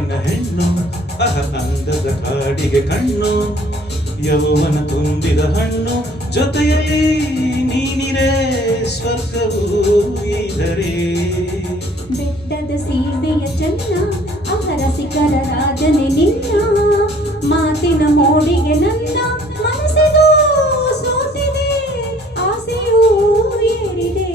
ಕೆಳಗಿನ ಹೆಣ್ಣು ಅಂದದ ಕಾಡಿಗೆ ಕಣ್ಣು ಯೌವನ ತುಂಬಿದ ಹಣ್ಣು ಜೊತೆಯಲ್ಲಿ ನೀನಿರೇ ಸ್ವರ್ಗವೂ ಇದರೆ ಬೆಟ್ಟದ ಸೀಮೆಯ ಚೆನ್ನ ಅಹರಸಿಕರ ರಾಜನೆ ನಿನ್ನ ಮಾತಿನ ಮೋಡಿಗೆ ನನ್ನ ಮನಸ್ಸಿಗೂ ಸೋತಿದೆ ಆಸೆಯೂ ಏರಿದೆ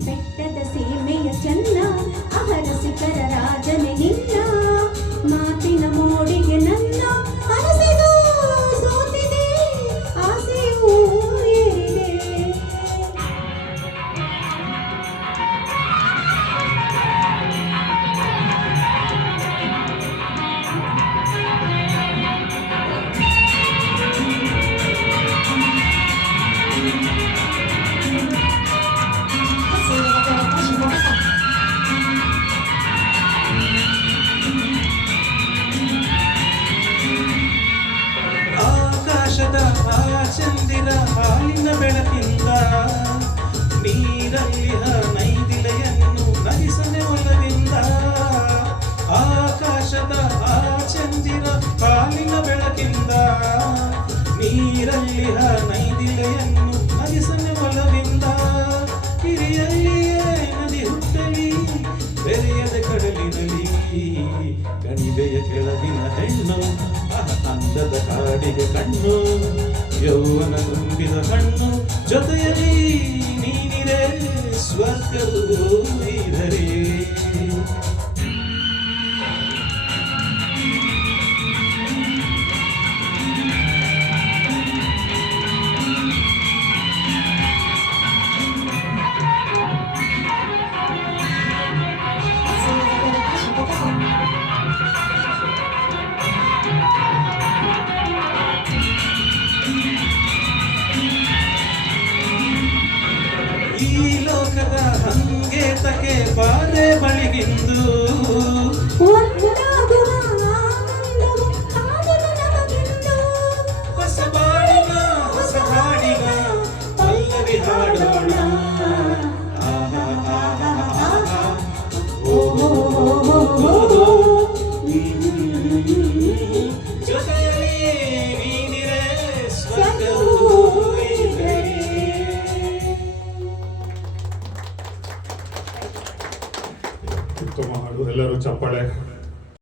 ಬೆಟ್ಟದ ಸೀಮೆಯ ಚೆನ್ನ ಅಹರಸಿಕರ ರಾಜನೆ ನಿನ್ನ ಮಾತಿನ ಮೋಡಿಗೆ ನನ್ನ ಮನಸ್ಸಿಗೂ ಸೋತಿದೆ ಆಸೆಯೂ ಏರಿದೆ ಚಂದಿರ ಹಾಲಿನ ಬೆಳಕಿಂದ ನೀರಲ್ಲಿ ನೈದಿಲೆಯನ್ನು ನಗಿಸನೆ ಒಲವಿಂದ ಆಕಾಶದ ಆ ಚಂದಿರ ಹಾಲಿನ ಬೆಳಕಿಂದ ನೀರಲ್ಲಿ ನೈದಿಲೆಯನ್ನು ನಗಿಸನೆ ಒಲವಿಂದ ಹಿರಿಯಲ್ಲಿಯೇ ನದಿ ಹುಟ್ಟಲಿ ಬೆರೆಯದ ಕಡಲಿನಲ್ಲಿ ಕಣಿವೆಯ ಕೆಳಗಿನ ಹೆಣ್ಣು ಅಂದದ ಕಾಡಿಗೆ ಕಣ್ಣು ಯೌವನ ತುಂಬಿದ ಹಣ್ಣು ಜೊತೆಯಲ್ಲಿ ನೀನಿರೇ ಸ್ವರ್ಗವೂ ಇದರೆ ಈ ಲೋಕದ ಸಂಗೇತಕ್ಕೆ ಬಾರೆ ಬಳಿಗಿಂದು ಹೊಸ ಬಾಳಿನ ಹೊಸ ಹಾಡಿನ ಪಲ್ಲವಿ ಹಾಡೋಣ ಜೊತೆಯಲ್ಲಿ ನೀನಿರೇ ಸ್ವರ್ಗವೂ ಇದರೆ ಉತ್ತಮ ಹಾಡು ಎಲ್ಲರೂ ಚಪ್ಪಾಳೆ